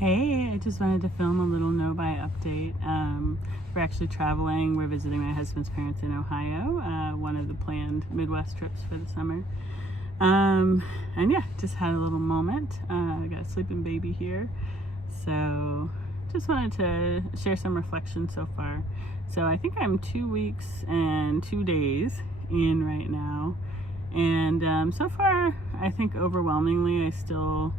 Hey, I just wanted to film a little no-buy update. We're actually traveling. We're visiting my husband's parents in Ohio, one of the planned Midwest trips for the summer. And yeah, just had a little moment. I got a sleeping baby here. So just wanted to share some reflection so far. So I think I'm 2 weeks and 2 days in right now. And so far, I think overwhelmingly, I still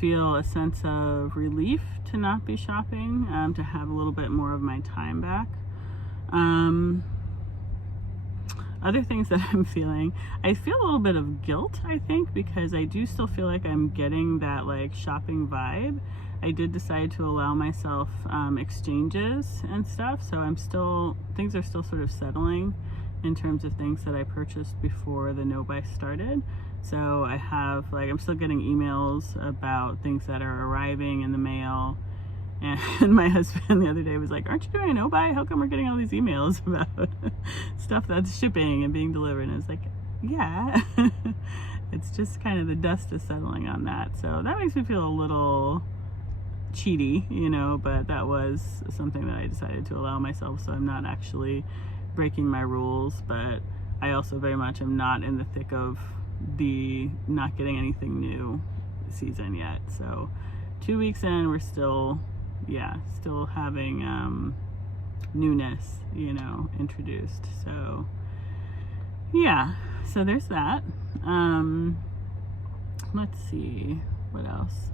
feel a sense of relief to not be shopping, to have a little bit more of my time back. Other things that I'm feeling, I feel a little bit of guilt, I think, because I do still feel like I'm getting that like shopping vibe. I did decide to allow myself exchanges and stuff, so things are still sort of settling in terms of things that I purchased before the no-buy started. So I have, I'm still getting emails about things that are arriving in the mail. And my husband the other day was like, aren't you doing a no-buy? How come we're getting all these emails about stuff that's shipping and being delivered? And I was like, yeah. It's just kind of the dust is settling on that. So that makes me feel a little cheaty, but that was something that I decided to allow myself, so I'm not actually breaking my rules. But I also very much am not in the thick of the not getting anything new season yet. So 2 weeks in, we're still having newness introduced. So yeah, so there's that. Let's see what else.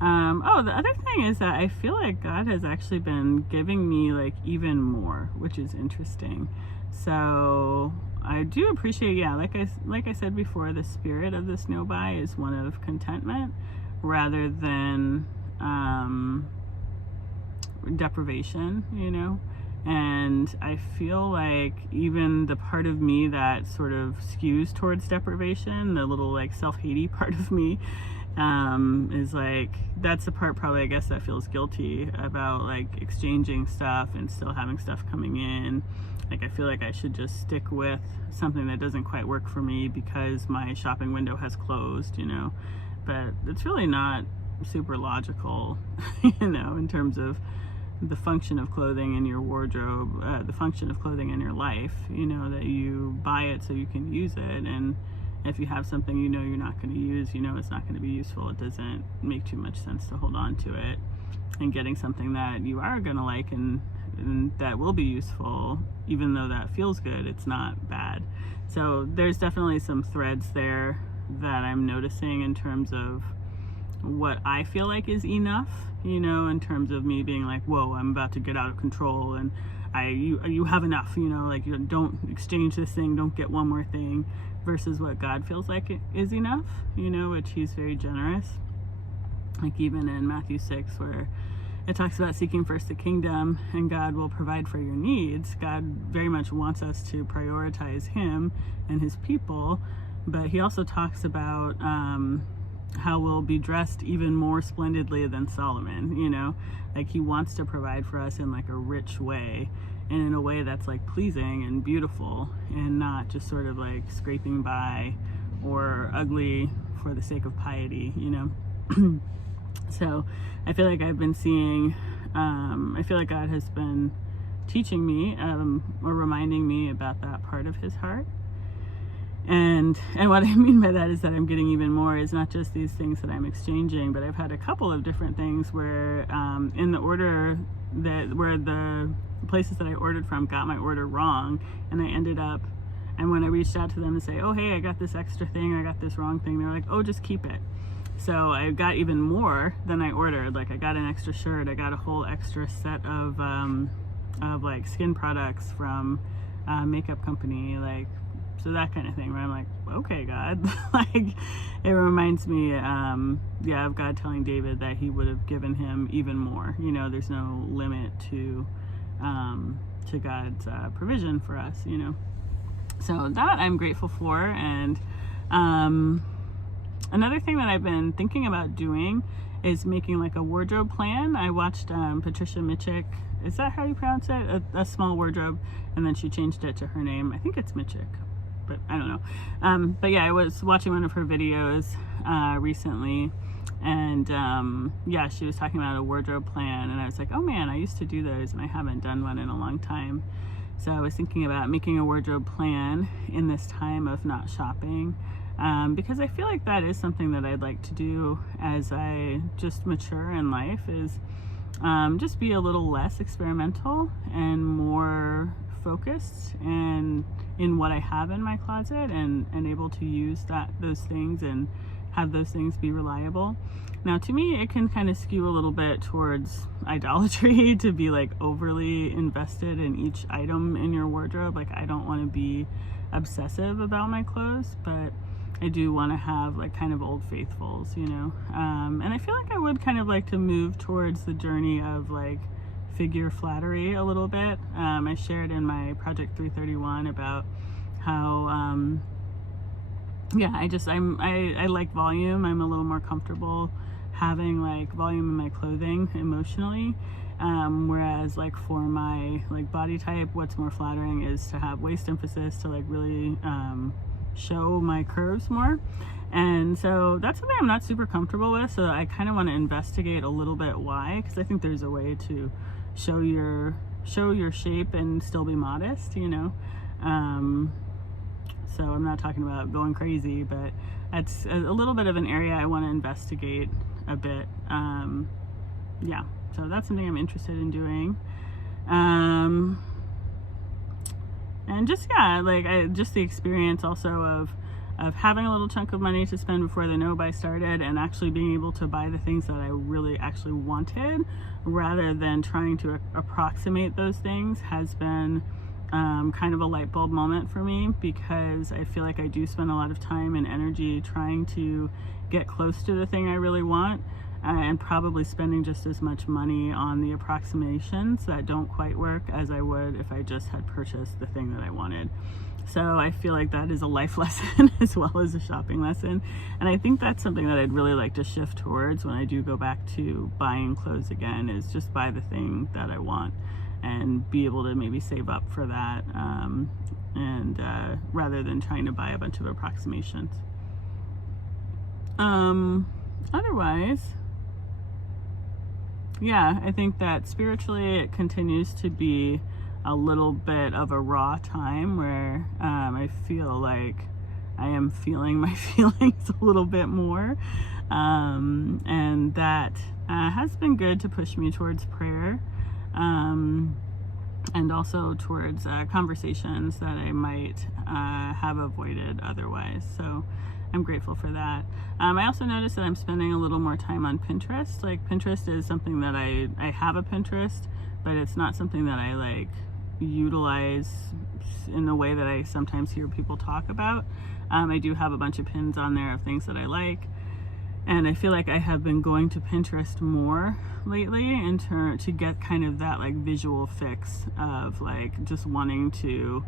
The other thing is that I feel like God has actually been giving me even more, which is interesting. So I do appreciate, like I said before, the spirit of this no-buy is one of contentment rather than deprivation, and I feel like even the part of me that sort of skews towards deprivation, the little self-hatey part of me, is that's the part probably I guess that feels guilty about exchanging stuff and still having stuff coming in. I feel like I should just stick with something that doesn't quite work for me because my shopping window has closed, but it's really not super logical, in terms of the function of clothing in your wardrobe, the function of clothing in your life, that you buy it so you can use it. And if you have something you're not going to use, it's not going to be useful, it doesn't make too much sense to hold on to it. And getting something that you are going to like and that will be useful, even though that feels good, it's not bad. So there's definitely some threads there that I'm noticing in terms of what I feel like is enough, in terms of me being like, whoa, I'm about to get out of control and you have enough, you don't exchange this thing, don't get one more thing, versus what God feels like is enough, which he's very generous. Even in Matthew 6, where it talks about seeking first the kingdom and God will provide for your needs. God very much wants us to prioritize him and his people, but he also talks about how we'll be dressed even more splendidly than Solomon, he wants to provide for us in a rich way and in a way that's pleasing and beautiful and not just sort of scraping by or ugly for the sake of piety, So I feel like I've been seeing, I feel like God has been teaching me or reminding me about that part of his heart. And what I mean by that is that I'm getting even more is not just these things that I'm exchanging, but I've had a couple of different things where in the order where the places that I ordered from got my order wrong, and I ended up, and when I reached out to them to say, oh hey, I got this extra thing, I got this wrong thing, they're like, oh, just keep it. So I got even more than I ordered. I got an extra shirt, I got a whole extra set of skin products from a makeup company, so that kind of thing, where I'm like, okay, God, it reminds me, of God telling David that he would have given him even more. There's no limit to God's provision for us, So that I'm grateful for. And another thing that I've been thinking about doing is making a wardrobe plan. I watched Patricia Mitchell, is that how you pronounce it? A small wardrobe, and then she changed it to her name. I think it's Mitchell, but I don't know. But yeah, I was watching one of her videos recently, And yeah, she was talking about a wardrobe plan, and I was like, oh man, I used to do those and I haven't done one in a long time. So I was thinking about making a wardrobe plan in this time of not shopping, because I feel like that is something that I'd like to do as I just mature in life, is just be a little less experimental and more focused and in what I have in my closet, and able to use those things and have those things be reliable. Now, to me, it can kind of skew a little bit towards idolatry to be like overly invested in each item in your wardrobe. Like, I don't want to be obsessive about my clothes, but I do want to have like kind of old faithfuls, you know. And I feel like I would kind of like to move towards the journey of like figure flattery a little bit. I shared in my Project 331 about how yeah, I like volume. I'm a little more comfortable having like volume in my clothing emotionally, whereas like for my like body type, what's more flattering is to have waist emphasis, to like really show my curves more. And so that's something I'm not super comfortable with, so I kind of want to investigate a little bit why, because I think there's a way to show your shape and still be modest, you know. So I'm not talking about going crazy, but that's a little bit of an area I want to investigate a bit. Yeah, so that's something I'm interested in doing. And just, yeah, like just the experience also of having a little chunk of money to spend before the no buy started, and actually being able to buy the things that I really actually wanted, rather than trying to approximate those things, has been kind of a light bulb moment for me, because I feel like I do spend a lot of time and energy trying to get close to the thing I really want, and probably spending just as much money on the approximations that don't quite work as I would if I just had purchased the thing that I wanted. So I feel like that is a life lesson as well as a shopping lesson, and I think that's something that I'd really like to shift towards when I do go back to buying clothes again, is just buy the thing that I want and be able to maybe save up for that, and rather than trying to buy a bunch of approximations. Otherwise, yeah, I think that spiritually it continues to be a little bit of a raw time where I feel like I am feeling my feelings a little bit more, and that has been good to push me towards prayer, and also towards conversations that I might have avoided otherwise. So I'm grateful for that. I also noticed that I'm spending a little more time on Pinterest. Like, Pinterest is something that I have a Pinterest, but it's not something that I like utilize in the way that I sometimes hear people talk about. I do have a bunch of pins on there of things that I like, and I feel like I have been going to Pinterest more lately to get kind of that like visual fix of like just wanting to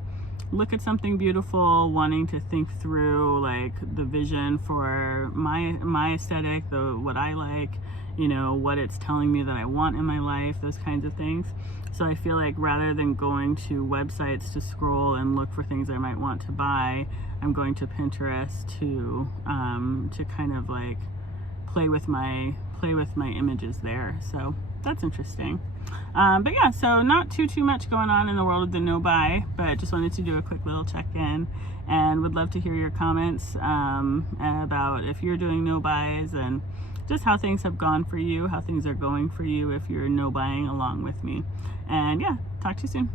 look at something beautiful, wanting to think through like the vision for my aesthetic, what I like, you know, what it's telling me that I want in my life, those kinds of things. So I feel like rather than going to websites to scroll and look for things I might want to buy, I'm going to Pinterest to kind of like play with my images there. So that's interesting. But yeah, so not too much going on in the world of the no buy, but just wanted to do a quick little check-in, and would love to hear your comments about if you're doing no buys, and just how things have gone for you, how things are going for you if you're no buying along with me. And yeah, talk to you soon.